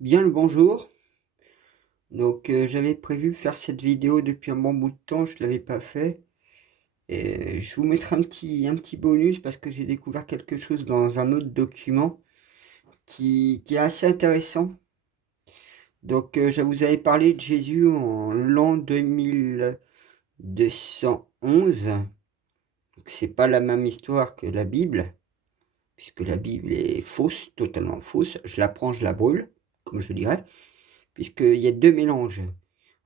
Bien le bonjour. J'avais prévu faire cette vidéo depuis un bon bout de temps, je ne l'avais pas fait. Et je vous mettrai un petit bonus parce que j'ai découvert quelque chose dans un autre document qui est assez intéressant. Je vous avais parlé de Jésus en l'an 2211. Donc c'est pas la même histoire que la Bible, puisque la Bible est fausse, totalement fausse. Je la prends, je la brûle, comme je dirais, puisqu'il y a deux mélanges.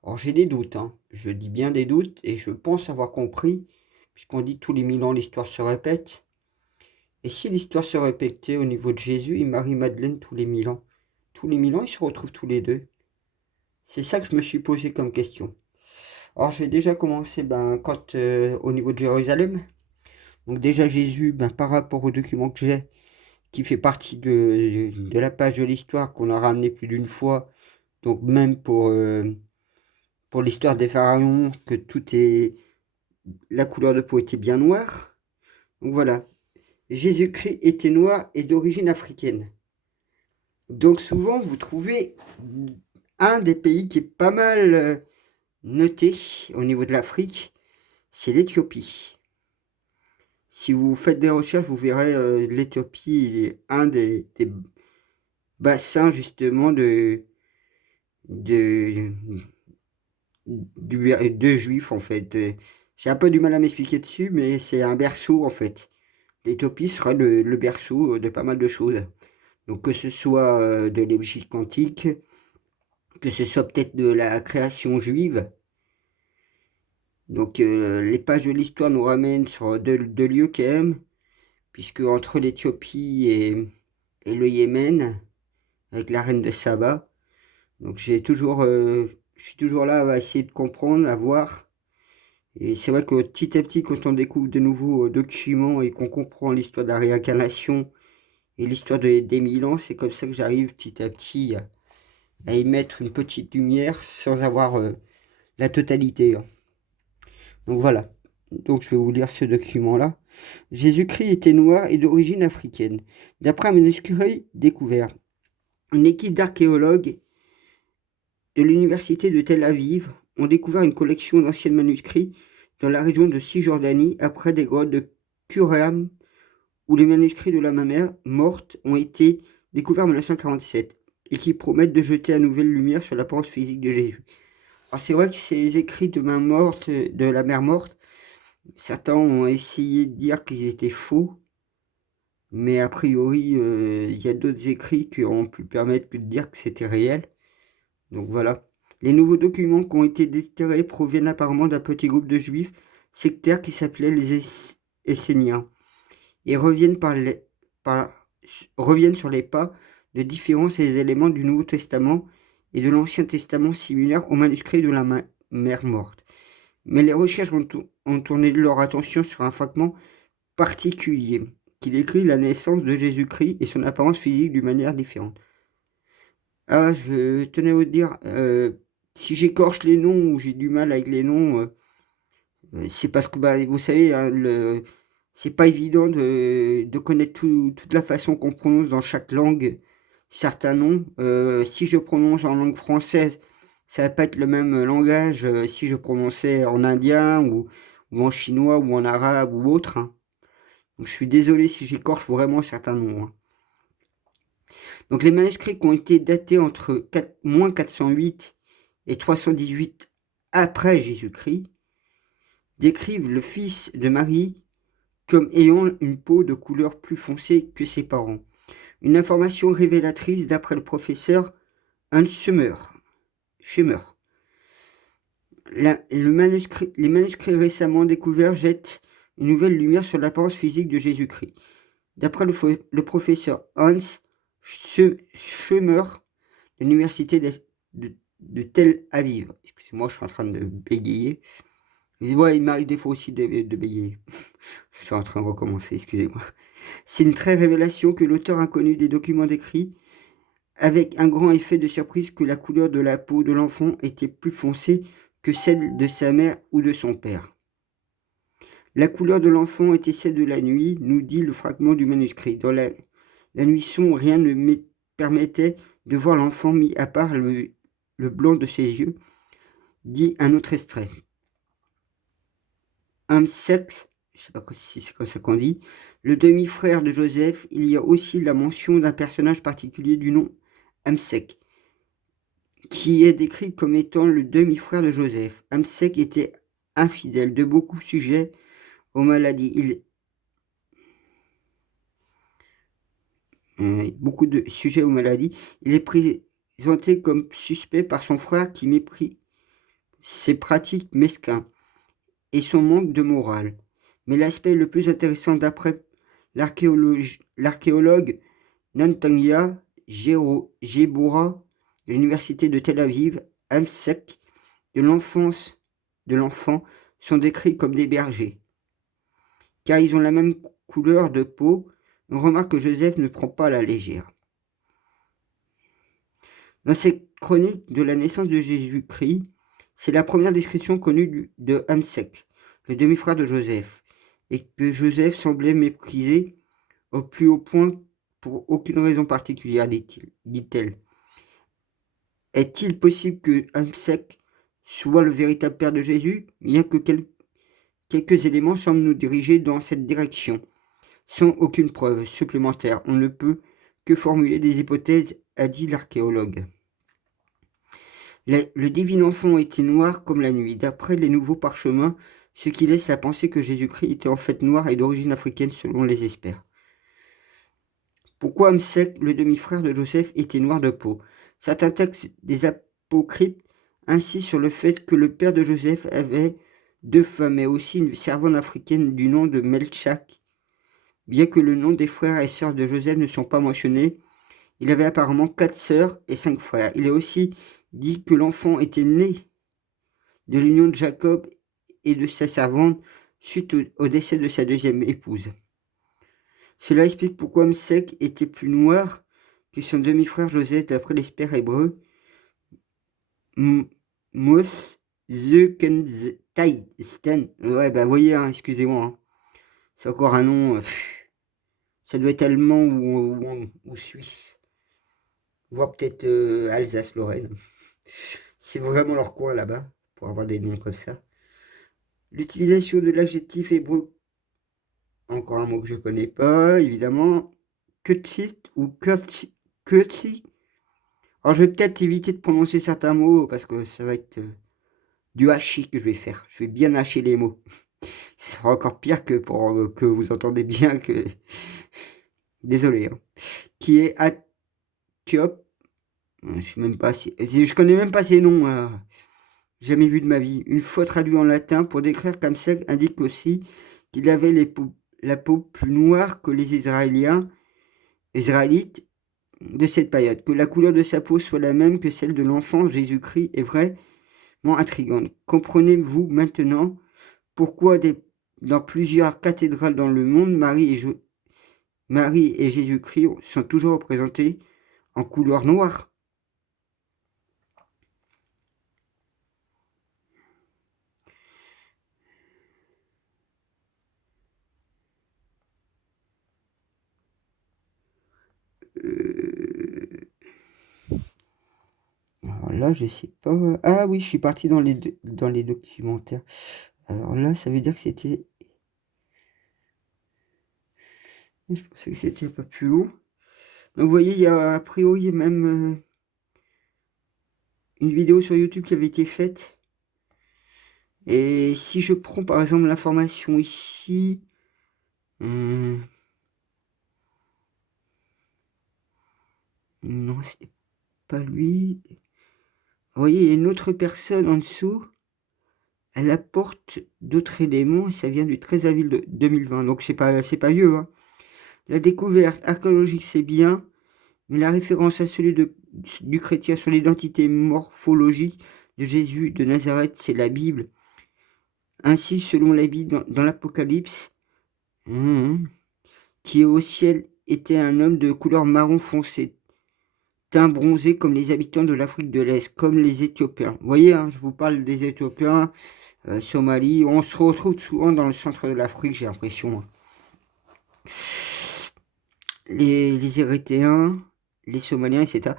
Alors j'ai des doutes, hein. Je dis bien des doutes, et je pense avoir compris, puisqu'on dit tous les 1000 ans l'histoire se répète. Et si l'histoire se répétait au niveau de Jésus et Marie-Madeleine tous les 1000 ans? Tous les 1000 ans, ils se retrouvent tous les deux. C'est ça que je me suis posé comme question. Alors je vais déjà commencer au niveau de Jérusalem. Donc déjà Jésus, par rapport au document que j'ai, qui fait partie de la page de l'histoire qu'on a ramené plus d'une fois, donc même pour l'histoire des pharaons, que tout est la couleur de peau était bien noire. Donc voilà, Jésus-Christ était noir et d'origine africaine. Donc souvent, vous trouvez un des pays qui est pas mal noté au niveau de l'Afrique, c'est l'Éthiopie. Si vous faites des recherches, vous verrez l'Éthiopie est un des bassins justement de, de juifs en fait. J'ai un peu du mal à m'expliquer dessus, mais c'est un berceau en fait. L'Éthiopie sera le berceau de pas mal de choses. Donc que ce soit de l'Égypte antique, que ce soit peut-être de la création juive. Les pages de l'histoire nous ramènent sur deux lieux quand même, puisque entre l'Éthiopie et le Yémen, avec la reine de Saba, je suis toujours là à essayer de comprendre, à voir. Et c'est vrai que petit à petit, quand on découvre de nouveaux documents et qu'on comprend l'histoire de la réincarnation et l'histoire des 1000 ans, c'est comme ça que j'arrive petit à petit à y mettre une petite lumière sans avoir la totalité, hein. Donc voilà. Donc je vais vous lire ce document-là. Jésus-Christ était noir et d'origine africaine. D'après un manuscrit découvert, une équipe d'archéologues de l'université de Tel Aviv ont découvert une collection d'anciens manuscrits dans la région de Cisjordanie après des grottes de Qumran où les manuscrits de la mère morte ont été découverts en 1947 et qui promettent de jeter à nouvelle lumière sur l'apparence physique de Jésus. Alors c'est vrai que ces écrits de main morte, de la mère morte, certains ont essayé de dire qu'ils étaient faux, mais a priori, il y a d'autres écrits qui ont pu permettre de dire que c'était réel. Donc voilà. Les nouveaux documents qui ont été déterrés proviennent apparemment d'un petit groupe de juifs sectaires qui s'appelaient les Esséniens et par- reviennent sur les pas de différents éléments du Nouveau Testament et de l'Ancien Testament similaires aux manuscrits de la mère morte. Mais les recherches ont tourné leur attention sur un fragment particulier, qui décrit la naissance de Jésus-Christ et son apparence physique d'une manière différente. Ah, je tenais à vous dire, si j'écorche les noms ou j'ai du mal avec les noms, c'est parce que vous savez, hein, c'est pas évident de connaître toute la façon qu'on prononce dans chaque langue certains noms. Si je prononce en langue française, ça va pas être le même langage si je prononçais en indien ou en chinois ou en arabe ou autre, hein. Donc, je suis désolé si j'écorche vraiment certains noms, hein. Donc les manuscrits qui ont été datés entre -408 et 318 après Jésus-Christ décrivent le fils de Marie comme ayant une peau de couleur plus foncée que ses parents. Une information révélatrice d'après le professeur Hans Schummer. Les manuscrits récemment découverts jettent une nouvelle lumière sur l'apparence physique de Jésus-Christ. D'après le professeur Hans Schummer de l'université de Tel Aviv. Excusez-moi, je suis en train de bégayer. Ouais, il m'arrive des fois aussi de bégayer. Je suis en train de recommencer, excusez-moi. C'est une très révélation que l'auteur inconnu des documents décrits, avec un grand effet de surprise que la couleur de la peau de l'enfant était plus foncée que celle de sa mère ou de son père. La couleur de l'enfant était celle de la nuit, nous dit le fragment du manuscrit. Dans la nuit sombre, rien ne permettait de voir l'enfant mis à part le blanc de ses yeux, dit un autre extrait. Amsec, je ne sais pas si c'est comme ça qu'on dit, le demi-frère de Joseph, il y a aussi la mention d'un personnage particulier du nom Amsec, qui est décrit comme étant le demi-frère de Joseph. Amsec était infidèle, de beaucoup sujets aux maladies. Beaucoup de sujets aux maladies. Il est présenté comme suspect par son frère qui méprise ses pratiques mesquines et son manque de morale. Mais l'aspect le plus intéressant d'après l'archéologue Nantanya Gebora de l'université de Tel Aviv, Amsec, de l'enfant sont décrits comme des bergers, car ils ont la même couleur de peau. On remarque que Joseph ne prend pas à la légère. Dans cette chronique de la naissance de Jésus-Christ, c'est la première description connue de Amsec, le demi-frère de Joseph, et que Joseph semblait mépriser au plus haut point pour aucune raison particulière, dit-elle. Est-il possible que Amsec soit le véritable père de Jésus, bien que quelques éléments semblent nous diriger dans cette direction? Sans aucune preuve supplémentaire, on ne peut que formuler des hypothèses, a dit l'archéologue. Le divin enfant était noir comme la nuit, d'après les nouveaux parchemins, ce qui laisse à penser que Jésus-Christ était en fait noir et d'origine africaine selon les experts. Pourquoi Amsec, le demi-frère de Joseph, était noir de peau? Certains textes des apocryphes insistent sur le fait que le père de Joseph avait 2 femmes, mais aussi une servante africaine du nom de Melchak. Bien que le nom des frères et sœurs de Joseph ne sont pas mentionnés, il avait apparemment 4 sœurs et 5 frères. Il est aussi dit que l'enfant était né de l'union de Jacob et de sa servante suite au décès de sa deuxième épouse. Cela explique pourquoi Amsec était plus noir que son demi-frère Joseph d'après l'expert hébreu Mos Zukenstein. Ouais, bah voyez, hein, excusez-moi. Hein. C'est encore un nom... ça doit être allemand ou suisse. Voire peut-être Alsace-Lorraine. C'est vraiment leur coin là-bas, pour avoir des noms comme ça. L'utilisation de l'adjectif hébreu, encore un mot que je ne connais pas, évidemment. Kutsit ou Kutsi. Alors je vais peut-être éviter de prononcer certains mots, parce que ça va être du hachis que je vais faire. Je vais bien hacher les mots. Ce sera encore pire que pour que vous entendez bien que... Désolé. Hein. Qui est Atiop. Je sais même pas si... Je connais même pas ces noms. Jamais vu de ma vie. Une fois traduit en latin pour décrire qu'Amsec indique aussi qu'il avait la peau plus noire que les Israélites de cette période. Que la couleur de sa peau soit la même que celle de l'enfant Jésus-Christ est vraiment intrigante. Comprenez-vous maintenant pourquoi dans plusieurs cathédrales dans le monde, Marie et Jésus-Christ sont toujours représentés en couleur noire? Alors là, je sais pas. Ah oui, je suis parti dans les documentaires. Alors là, ça veut dire que c'était... Je pensais que c'était un peu plus long. Donc vous voyez, il y a a priori même une vidéo sur YouTube qui avait été faite. Et si je prends par exemple l'information ici... non, c'était pas lui. Vous voyez, il y a une autre personne en dessous. Elle apporte d'autres éléments. Et ça vient du 13 avril 2020. Donc c'est pas vieux. Hein. La découverte archéologique, c'est bien. Mais la référence à celui du chrétien sur l'identité morphologique de Jésus de Nazareth, c'est la Bible. Ainsi, selon la Bible, dans l'Apocalypse, qui au ciel était un homme de couleur marron foncé, teint bronzé comme les habitants de l'Afrique de l'Est, comme les Éthiopiens. Vous voyez, hein, je vous parle des Éthiopiens, Somalie, on se retrouve souvent dans le centre de l'Afrique, j'ai l'impression. Les Érythréens, les Somaliens, etc.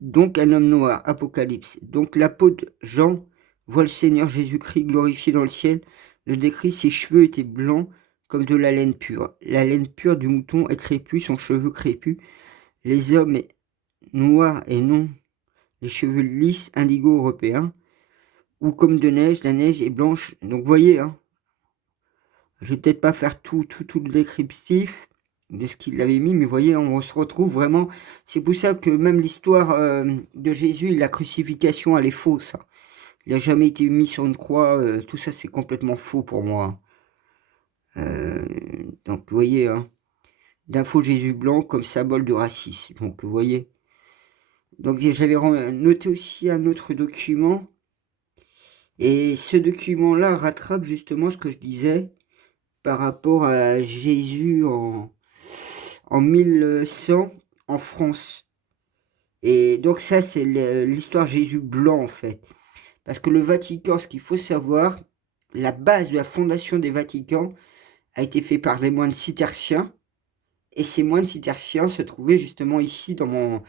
Donc un homme noir, Apocalypse. Donc l'apôtre Jean voit le Seigneur Jésus-Christ glorifié dans le ciel. Le décrit, ses cheveux étaient blancs comme de la laine pure. La laine pure du mouton est crépue, son cheveu crépus. Les hommes noirs et non les cheveux lisses indigo européens, ou comme de neige, la neige est blanche. Donc vous voyez, hein, je vais peut-être pas faire tout le descriptif de ce qu'il avait mis, mais vous voyez, on se retrouve vraiment. C'est pour ça que même l'histoire de Jésus, la crucifixion, elle est fausse. Hein. Il n'a jamais été mis sur une croix. Tout ça, c'est complètement faux pour moi. Donc, vous voyez, hein, d'un faux Jésus blanc comme symbole de racisme. Donc, vous voyez. Donc, j'avais noté aussi un autre document. Et ce document-là rattrape justement ce que je disais par rapport à Jésus en 1100 en France. Et donc ça, c'est l'histoire Jésus blanc, en fait. Parce que le Vatican, ce qu'il faut savoir, la base de la fondation des Vaticans a été faite par les moines cisterciens. Et ces moines cisterciens se trouvaient justement ici, dans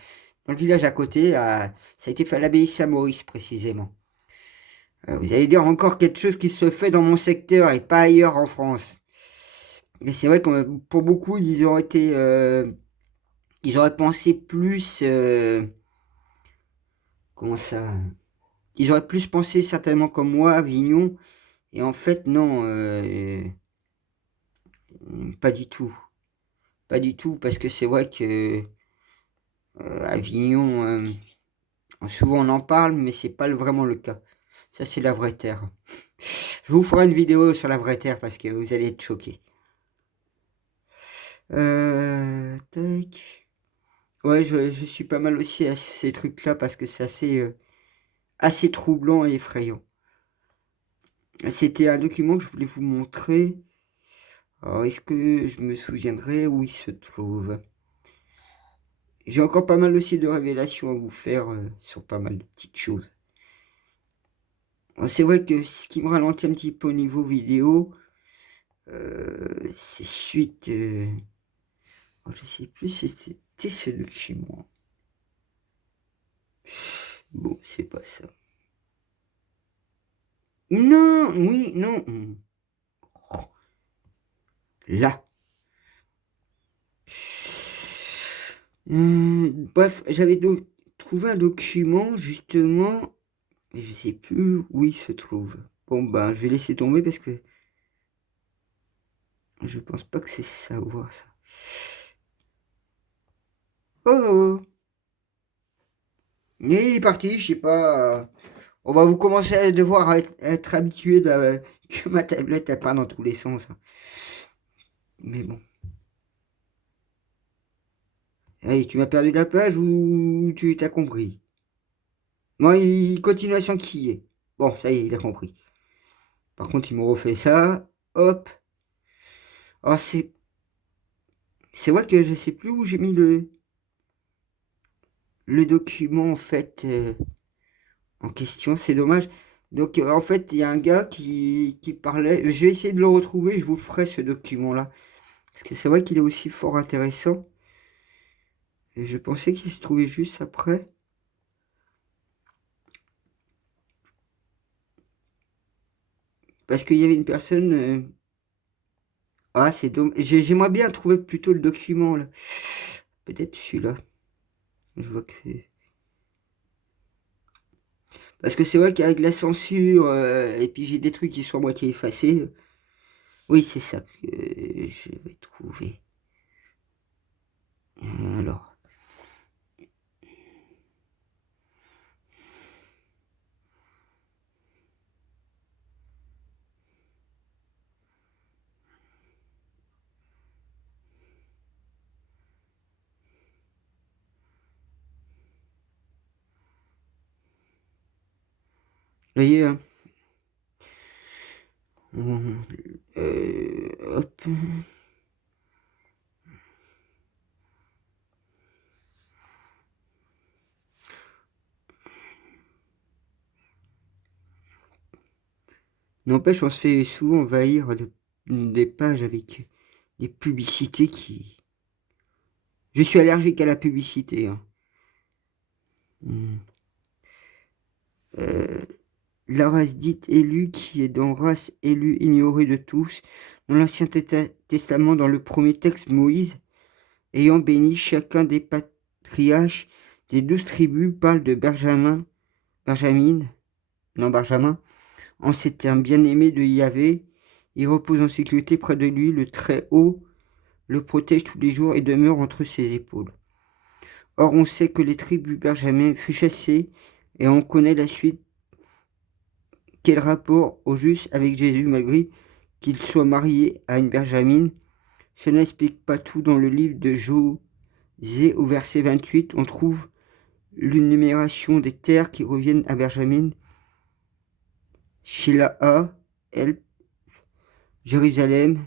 le village à côté. Ça a été fait à l'abbaye Saint-Maurice, précisément. Vous allez dire encore quelque chose qui se fait dans mon secteur et pas ailleurs en France. Mais c'est vrai que pour beaucoup, ils auraient pensé plus, comment ça? Ils auraient plus pensé certainement comme moi, Avignon, et en fait, non, pas du tout. Pas du tout, parce que c'est vrai que Avignon, souvent on en parle, mais c'est pas vraiment le cas. Ça, c'est la vraie terre. Je vous ferai une vidéo sur la vraie terre parce que vous allez être choqués. Tac. Ouais, je suis pas mal aussi à ces trucs-là parce que c'est assez troublant et effrayant. C'était un document que je voulais vous montrer. Alors, est-ce que je me souviendrai où il se trouve? J'ai encore pas mal aussi de révélations à vous faire sur pas mal de petites choses. C'est vrai que ce qui me ralentit un petit peu au niveau vidéo, c'est suite... je sais plus si c'était ce document. Bon, c'est pas ça. Non, oui, non. Oh, là. Bref, j'avais trouvé un document, justement, et je sais plus où il se trouve. Bon, ben, je vais laisser tomber parce que je pense pas que c'est savoir ça. Oh, oh. Mais il est parti, je sais pas. On va vous commencer à devoir être habitué que ma tablette elle part dans tous les sens. Hein. Mais bon. Allez, tu m'as perdu la page ou tu t'as compris? Non, il continue à s'enquiller. Bon, ça y est, il a compris. Par contre, il me refait ça. Hop. Oh, c'est vrai que je sais plus où j'ai mis le document en fait en question. C'est dommage. Donc en fait, il y a un gars qui parlait. Je vais essayer de le retrouver. Je vous ferai ce document-là. Parce que c'est vrai qu'il est aussi fort intéressant. Et je pensais qu'il se trouvait juste après. Parce qu'il y avait une personne. Ah, c'est dommage. J'aimerais bien trouver plutôt le document là. Peut-être celui-là. Je vois que. Parce que c'est vrai qu'avec la censure, et puis j'ai des trucs qui sont à moitié effacés. Oui, c'est ça que je vais trouver. Alors. Vous voyez, hein. Hop. N'empêche, on se fait souvent envahir des pages avec des publicités qui. Je suis allergique à la publicité. Hein. La race dite élue, qui est dans race élue ignorée de tous, dans l'Ancien Testament, dans le premier texte, Moïse, ayant béni chacun des patriarches des 12 tribus, parle de Benjamin, en ces termes: bien-aimé de Yahvé, il repose en sécurité près de lui, le Très-Haut le protège tous les jours et demeure entre ses épaules. Or, on sait que les tribus Benjamin fut chassée, et on connaît la suite. Quel rapport au juste avec Jésus, malgré qu'il soit marié à une Benjamine? Cela n'explique pas tout. Dans le livre de Josée, au verset 28, on trouve l'énumération des terres qui reviennent à Benjamin: Shilaa, El, Jérusalem,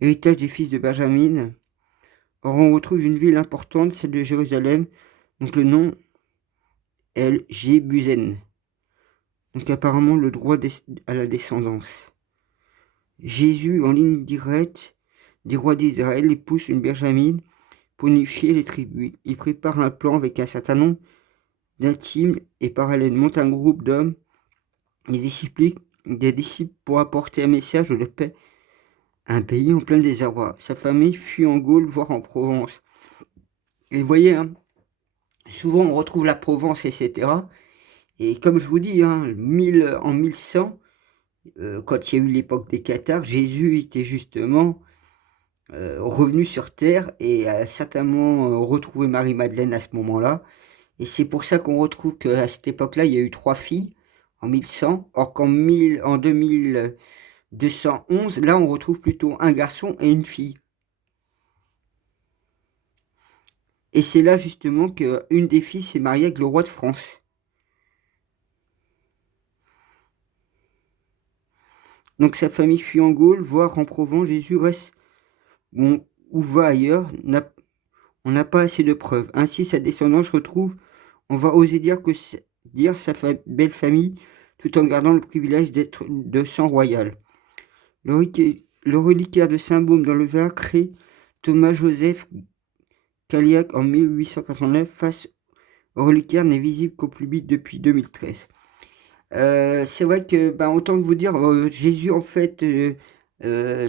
héritage des fils de Benjamin. Or, on retrouve une ville importante, celle de Jérusalem, donc le nom El Jébusen. Donc apparemment le droit à la descendance. Jésus, en ligne directe des rois d'Israël, épouse une Benjamine pour unifier les tribus. Il prépare un plan avec un certain nombre d'intimes et parallèlement un groupe d'hommes, des disciples pour apporter un message de paix à un pays en plein désarroi. Sa famille fuit en Gaule, voire en Provence. Et vous voyez, hein, souvent on retrouve la Provence, etc. Et comme je vous dis, hein, en 1100, quand il y a eu l'époque des Cathares, Jésus était justement revenu sur terre et a certainement retrouvé Marie-Madeleine à ce moment-là. Et c'est pour ça qu'on retrouve qu'à cette époque-là, il y a eu 3 filles en 1100, or qu'en 2211, là, on retrouve plutôt un garçon et une fille. Et c'est là justement qu'une des filles s'est mariée avec le roi de France. Donc sa famille fuit en Gaule, voire en Provence. Jésus reste ou va ailleurs, on n'a pas assez de preuves. Ainsi, sa descendance retrouve, on va oser dire sa belle famille, tout en gardant le privilège d'être de sang royal. Le reliquaire de Saint-Baume dans le Var crée Thomas-Joseph Caliac en 1889. Face au reliquaire n'est visible qu'au public depuis 2013. C'est vrai que, autant que vous dire, Jésus, en fait,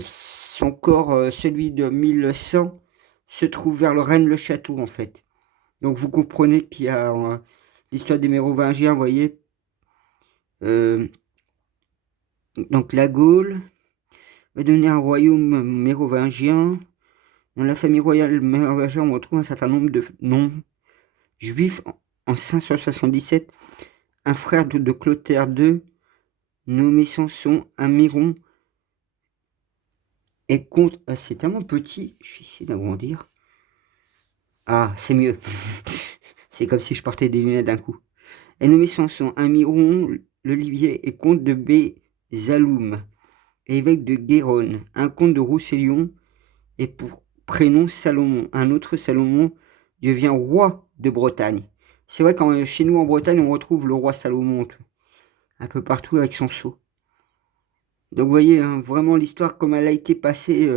son corps, celui de 1100, se trouve vers le Rennes-le-Château, en fait. Donc vous comprenez qu'il y a l'histoire des Mérovingiens, vous voyez. Donc la Gaule va devenir un royaume mérovingien. Dans la famille royale mérovingienne, on retrouve un certain nombre de noms juifs. En 577, un frère de Clotaire II, nommé Samson, un Miron, et compte. C'est tellement petit, je vais essayer d'agrandir. Ah, c'est mieux. C'est comme si je portais des lunettes d'un coup. Est nommé Samson, un Miron, l'Olivier, et comte de Bézaloum, évêque de Guérone, un comte de Roussillon, et pour prénom Salomon. Un autre Salomon devient roi de Bretagne. C'est vrai que chez nous en Bretagne, on retrouve le roi Salomon un peu partout avec son sceau. Donc vous voyez, hein, vraiment l'histoire comme elle a été passée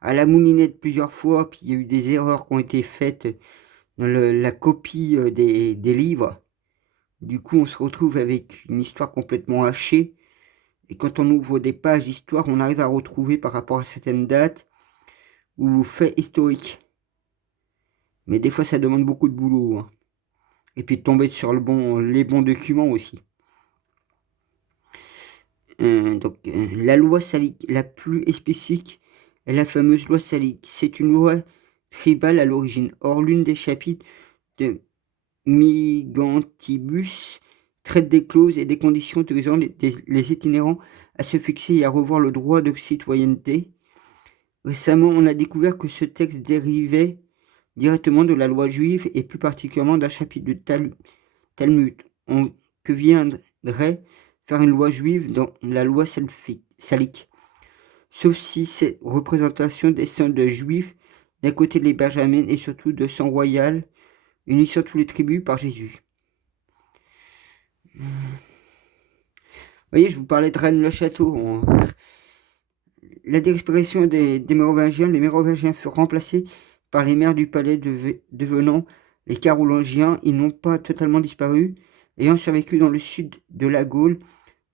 à la moulinette plusieurs fois, puis il y a eu des erreurs qui ont été faites dans la copie des livres. Du coup, on se retrouve avec une histoire complètement hachée. Et quand on ouvre des pages d'histoire, on arrive à retrouver par rapport à certaines dates ou faits historiques. Mais des fois, ça demande beaucoup de boulot, hein. Et puis de tomber sur les bons documents aussi. La loi salique la plus spécifique est la fameuse loi salique. C'est une loi tribale à l'origine. Or, l'une des chapitres de Migantibus traite des clauses et des conditions autorisant les itinérants à se fixer et à revoir le droit de citoyenneté. Récemment, on a découvert que ce texte dérivait directement de la loi juive et plus particulièrement d'un chapitre de Talmud, que viendrait faire une loi juive dans la loi salique. Sauf si cette représentation descend de juifs, d'un côté les Benjamins et surtout de sang royal, unissant toutes les tribus par Jésus. Vous voyez, je vous parlais de Rennes-le-Château. La disparition des Mérovingiens, les Mérovingiens furent remplacés par les maires du palais devenant Les Carolingiens, ils n'ont pas totalement disparu, ayant survécu dans le sud de la Gaule,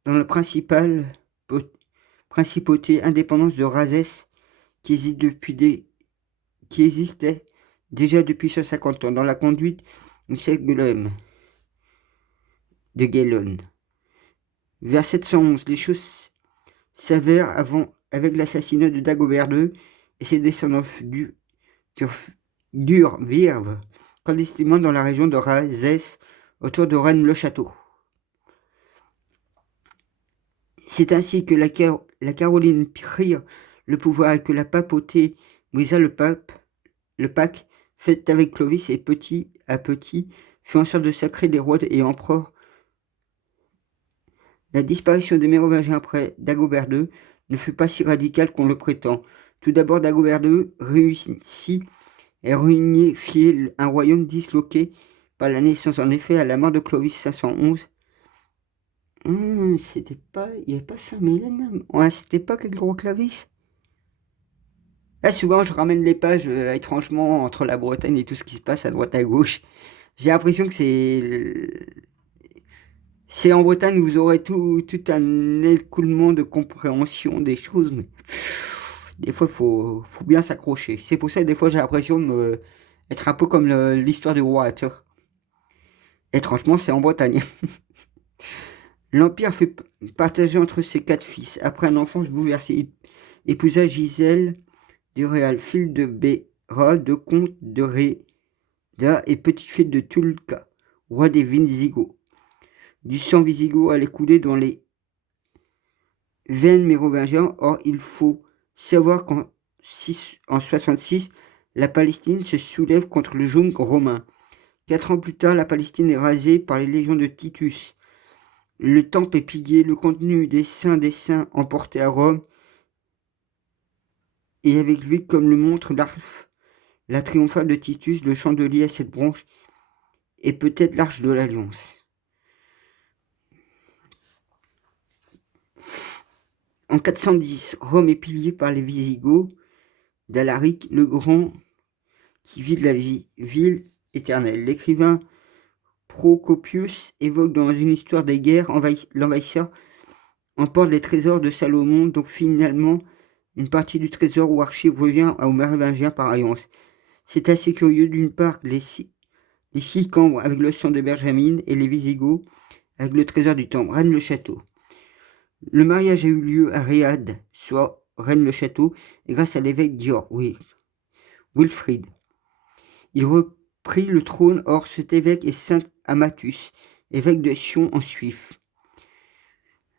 dans la principauté indépendance de Razès, qui existait déjà depuis 150 ans, dans la conduite du Segulum de Gellon. Vers 711, les choses s'avèrent avec l'assassinat de Dagobert II et ses descendants durent vivre clandestinement dans la région de Razès, autour de Rennes-le-Château. C'est ainsi que la Caroline prit le pouvoir et que la papauté brisa le pacte fait avec Clovis et petit à petit fit en sorte de sacrer des rois et empereurs. La disparition des Mérovingiens après Dagobert II ne fut pas si radicale qu'on le prétend. Tout d'abord, Dagobert II réussit à réunifier un royaume disloqué par la naissance. En effet, à la mort de Clovis 511, il n'y avait pas Saint-Mélène. Ouais, c'était pas avec le roi Clovis. Là, souvent, je ramène les pages étrangement entre la Bretagne et tout ce qui se passe à droite à gauche. J'ai l'impression que c'est en Bretagne où vous aurez tout un écoulement de compréhension des choses, mais des fois, faut bien s'accrocher. C'est pour ça que des fois, j'ai l'impression d'être un peu comme l'histoire du roi Arthur. Étrangement, c'est en Bretagne. L'Empire fut partagé entre ses 4 fils. Après un enfance bouleversée, il épousa Gisèle du Réal, fille de Béra, de comte de Réda et petite-fille de Tulca, roi des Visigoths. Du sang wisigoth allait couler dans les veines mérovingiennes. Or, il faut savoir qu'en 66, la Palestine se soulève contre le joug romain. 4 ans plus tard, la Palestine est rasée par les légions de Titus. Le temple est pillé, le contenu des saints emporté à Rome, et avec lui, comme le montre la triomphale de Titus, le chandelier à 7 branches, et peut-être l'arche de l'Alliance. En 410, Rome est pillée par les Visigoths d'Alaric le Grand, qui vide la ville éternelle. L'écrivain Procopius évoque dans une histoire des guerres l'envahisseur emporte les trésors de Salomon, donc finalement une partie du trésor ou archive revient aux Mérovingiens par alliance. C'est assez curieux, d'une part, les Sicambres avec le sang de Benjamin et les Visigoths avec le trésor du temple, Rennes-le-Château. Le mariage a eu lieu à Réad, soit Rennes-le-Château, et grâce à l'évêque Dior, Wilfrid. Il reprit le trône, or cet évêque est saint Amatus, évêque de Sion en Suif.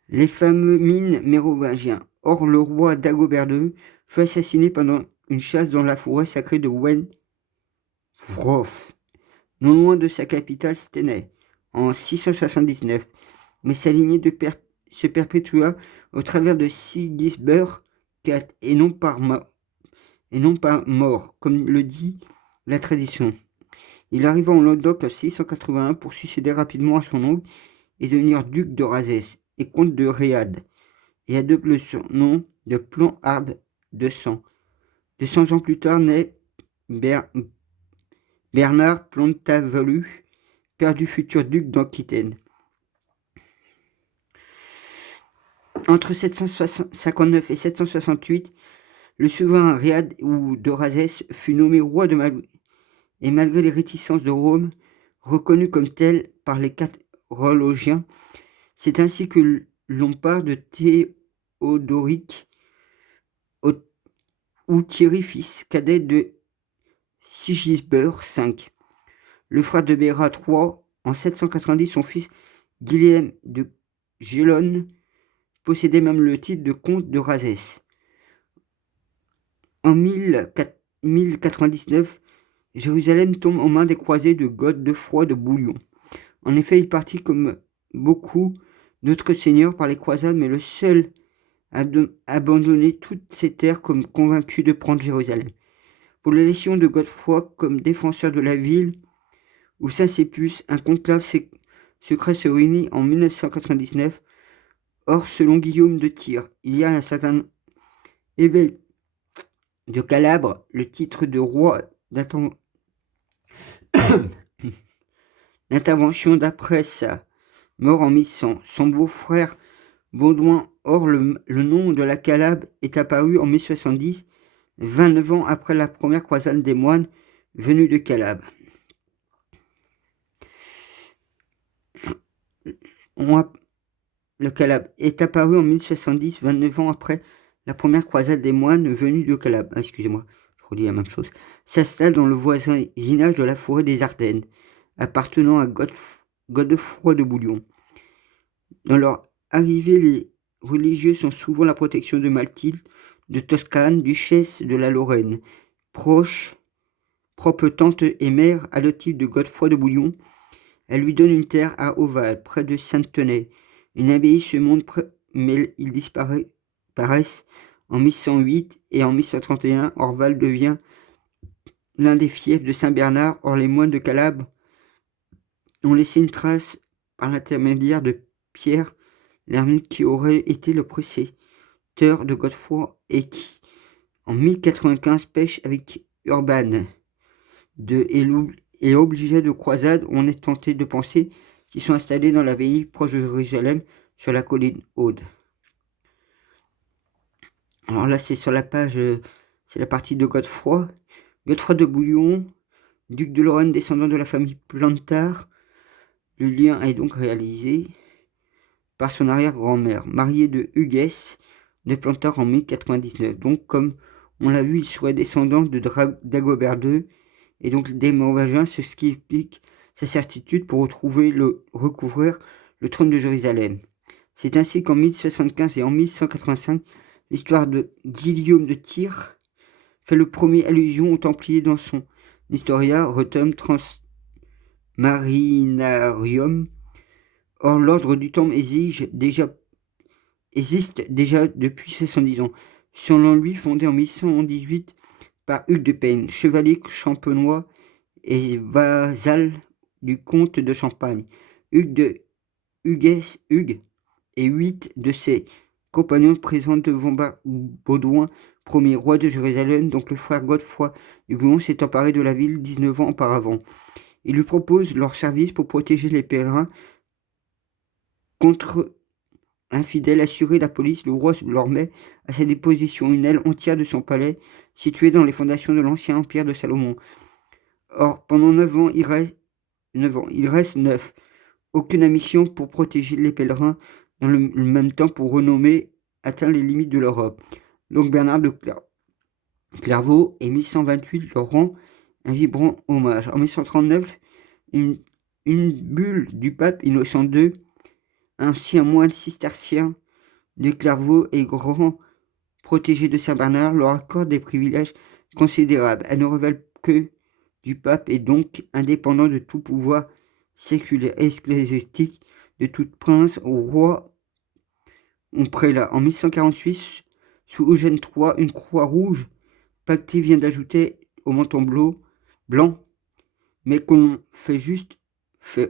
Les fameux mines mérovingiens. Or le roi Dagobert II fut assassiné pendant une chasse dans la forêt sacrée de Wenwroth, non loin de sa capitale Stenay, en 679, mais sa lignée se perpétua au travers de Sigisbert IV et non pas mort, comme le dit la tradition. Il arriva en Languedoc en 681 pour succéder rapidement à son oncle et devenir duc de Razès et comte de Réad, et adopte le surnom de Planhard de Sang. 200 ans plus tard naît Bernard Plantavelus, père du futur duc d'Aquitaine. Entre 759 et 768, le souverain Réad ou de Razès fut nommé roi de Malgré, et malgré les réticences de Rome, reconnu comme tel par les Carolingiens, c'est ainsi que l'on parle de Théodoric ou Thierry, fils cadet de Sigisbert V. Le frère de Béra III, en 790, son fils Guillaume de Gellone possédait même le titre de comte de Razès. En 1099, Jérusalem tombe en main des croisés de Godefroy de Bouillon. En effet, il partit comme beaucoup d'autres seigneurs par les croisades, mais le seul à abandonner toutes ses terres comme convaincu de prendre Jérusalem. Pour l'élection de Godefroy comme défenseur de la ville, où Saint-Sépus, un conclave secret se réunit en 1999. Or, selon Guillaume de Tyr, il y a un certain évêque de Calabre, le titre de roi L'intervention d'après sa mort en 1100, son beau-frère Baudouin. Or, le nom de la Calabre est apparu en 1070, 29 ans après la première croisade des moines venus de Calabre. Le Calabre est apparu en 1070, 29 ans après la première croisade des moines venus de Calabre. Excusez-moi, je redis la même chose. S'installe dans le voisinage de la forêt des Ardennes, appartenant à Godefroy de Bouillon. Dans leur arrivée, les religieux sont souvent la protection de Mathilde de Toscane, duchesse de la Lorraine, propre tante et mère adoptive de Godefroy de Bouillon. Elle lui donne une terre à Oval, près de Sainte-Tenay. Une abbaye se montre, mais ils disparaissent en 1108 et en 1131. Orval devient l'un des fiefs de Saint-Bernard. Or, les moines de Calabre ont laissé une trace par l'intermédiaire de Pierre, l'ermite qui aurait été le précepteur de Godefroy et qui, en 1095, pêche avec Urban et obligé de croisade. On est tenté de penser qu'ils sont installés dans l'abbaye proche de Jérusalem, sur la colline Aude. Alors là, c'est sur la page, c'est la partie de Godefroy. Godefroy de Bouillon, duc de Lorraine, descendant de la famille Plantard. Le lien est donc réalisé par son arrière-grand-mère, mariée de Hugues de Plantard en 1099. Donc, comme on l'a vu, il serait descendant de Dagobert II, et donc des Mérovingiens, ce qui explique sa certitude pour recouvrir le trône de Jérusalem. C'est ainsi qu'en 1075 et en 1185, l'histoire de Guillaume de Tyr fait le premier allusion aux Templiers dans son Historia Retum Transmarinarium. Or, l'ordre du Temple existe déjà depuis 70 ans. Selon lui, fondé en 1118 par Hugues de Payne, chevalier champenois et vassal du comte de Champagne. Hugues et 8 de ses compagnons présentent devant Baudouin, premier roi de Jérusalem, donc le frère Godefroy du Bouillon s'est emparé de la ville 19 ans auparavant. Il lui propose leur service pour protéger les pèlerins contre infidèles. Assurer la police, le roi leur met à sa disposition une aile entière de son palais, situé dans les fondations de l'ancien empire de Salomon. Or, pendant 9 ans, il reste 9. Aucune mission pour protéger les pèlerins. Dans le même temps, pour renommer, atteint les limites de l'Europe. Donc Bernard de Clairvaux et 1128 leur rend un vibrant hommage. En 1139, une bulle du pape Innocent II, ancien moine cistercien de Clairvaux et grand protégé de Saint-Bernard, leur accorde des privilèges considérables. Elle ne révèle que du pape et donc indépendant de tout pouvoir séculaire et ecclésiastique, de tout prince au roi ou prélat. En 1148, sous Eugène III, une croix rouge pactée vient d'ajouter au menton blanc, mais qu'on fait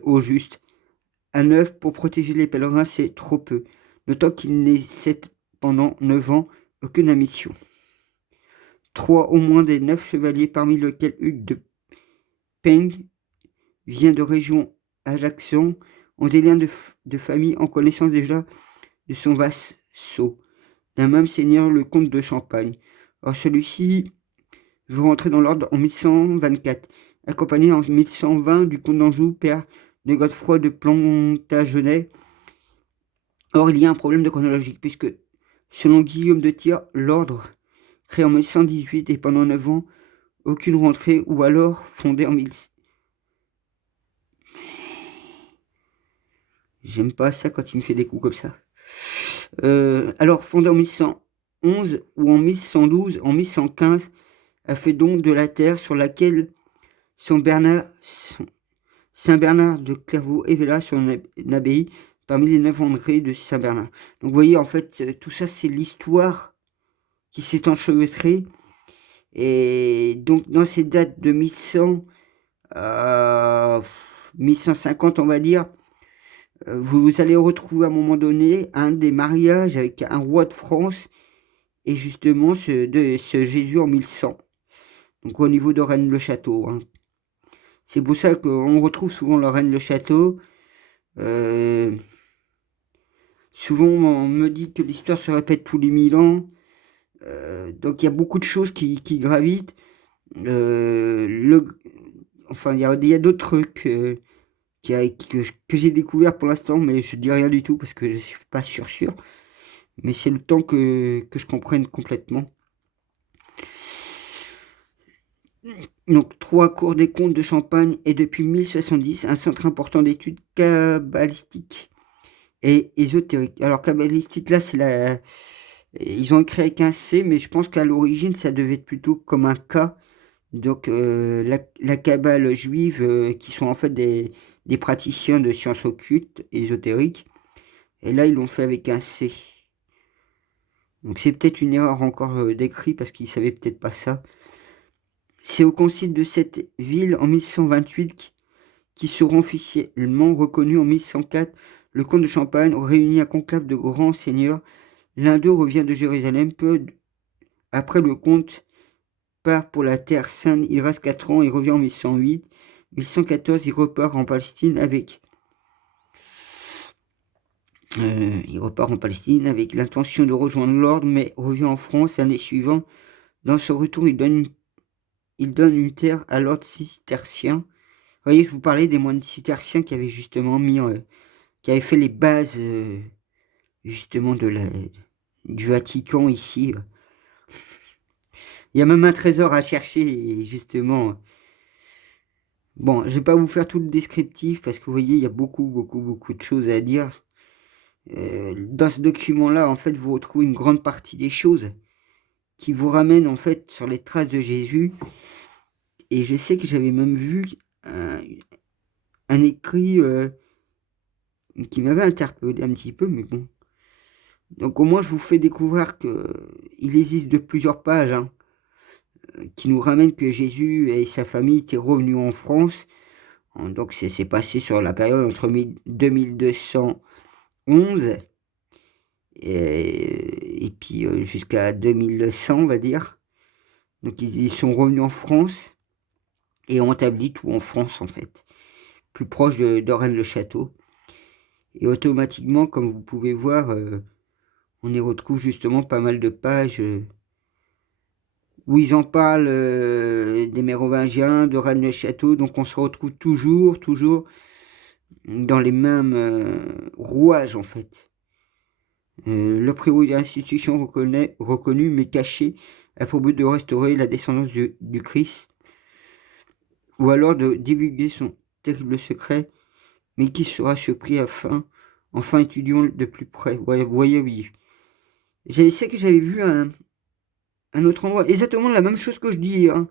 au juste. À 9 pour protéger les pèlerins, c'est trop peu, d'autant qu'il n'essaie pendant 9 ans aucune mission. 3 au moins des 9 chevaliers, parmi lesquels Hugues de Payne vient de région Ajaccio, ont des liens de famille en connaissance déjà de son vassau, d'un même seigneur, le comte de Champagne. Or celui-ci veut rentrer dans l'ordre en 1124, accompagné en 1120 du comte d'Anjou, père de Godefroy de Plantagenet. Or il y a un problème de chronologie, puisque selon Guillaume de Tyr, l'ordre créé en 1118 et pendant 9 ans, aucune rentrée, ou alors fondé en 1000. J'aime pas ça quand il me fait des coups comme ça. Alors, fondé en 1111 ou en 1112, en 1115, a fait don de la terre sur laquelle Saint Bernard de Clairvaux éveilla son abbaye parmi les 9 Andrés de Saint-Bernard. Donc, vous voyez, en fait, tout ça, c'est l'histoire qui s'est enchevêtrée. Et donc, dans ces dates de 1100, 1150, on va dire, vous allez retrouver à un moment donné un des mariages avec un roi de France et justement ce Jésus en 1100. Donc au niveau de Rennes-le-Château. Hein. C'est pour ça qu'on retrouve souvent la reine le château. Euh, Souvent, on me dit que l'histoire se répète tous les 1000 ans. Donc, il y a beaucoup de choses qui gravitent. Le, enfin, il y a d'autres trucs que j'ai découvert pour l'instant, mais je dis rien du tout parce que je suis pas sûr. Mais c'est le temps que je comprenne complètement. Donc, trois cours des comtes de Champagne est depuis 1070 un centre important d'études kabbalistiques et ésotériques. Alors, kabbalistique, là, ils ont écrit avec un C, mais je pense qu'à l'origine, ça devait être plutôt comme un K. Donc, la Kabbale juive, qui sont en fait des praticiens de sciences occultes, ésotériques. Et là, ils l'ont fait avec un C. Donc, c'est peut-être une erreur encore d'écrit parce qu'ils savaient peut-être pas ça. C'est au concile de cette ville en 1128 qui seront officiellement reconnus en 1104. Le comte de Champagne réunit un conclave de grands seigneurs. L'un d'eux revient de Jérusalem peu après le comte part pour la Terre Sainte. Il reste 4 ans et revient en 1108. 1114, il repart en Palestine avec l'intention de rejoindre l'ordre, mais revient en France l'année suivante. Dans ce retour, il donne une terre à l'ordre cistercien. Vous voyez, je vous parlais des moines cisterciens qui avaient justement qui avaient fait les bases justement du Vatican ici. Il y a même un trésor à chercher, justement. Bon, je vais pas vous faire tout le descriptif parce que vous voyez, il y a beaucoup de choses à dire. Dans ce document-là, en fait, vous retrouvez une grande partie des choses qui vous ramènent en fait sur les traces de Jésus. Et je sais que j'avais même vu un écrit qui m'avait interpellé un petit peu, mais bon. Donc au moins, je vous fais découvrir qu'il existe de plusieurs pages qui nous ramènent que Jésus et sa famille étaient revenus en France. Donc c'est passé sur la période entre 2211 et puis jusqu'à 2100, on va dire. Donc ils sont revenus en France et ont établi tout en France en fait, plus proche de Rennes-le-Château. Et automatiquement, comme vous pouvez voir, on y retrouve justement pas mal de pages où ils en parlent des Mérovingiens, de Rennes-le-Château. Donc on se retrouve toujours dans les mêmes rouages en fait. Le préau est institution reconnue mais cachée a pour but de restaurer la descendance du Christ ou alors de divulguer son terrible secret, mais qui sera surpris enfin étudions de plus près. Vous voyez, oui. Je sais que j'avais vu un autre endroit, exactement la même chose que je dis, hein.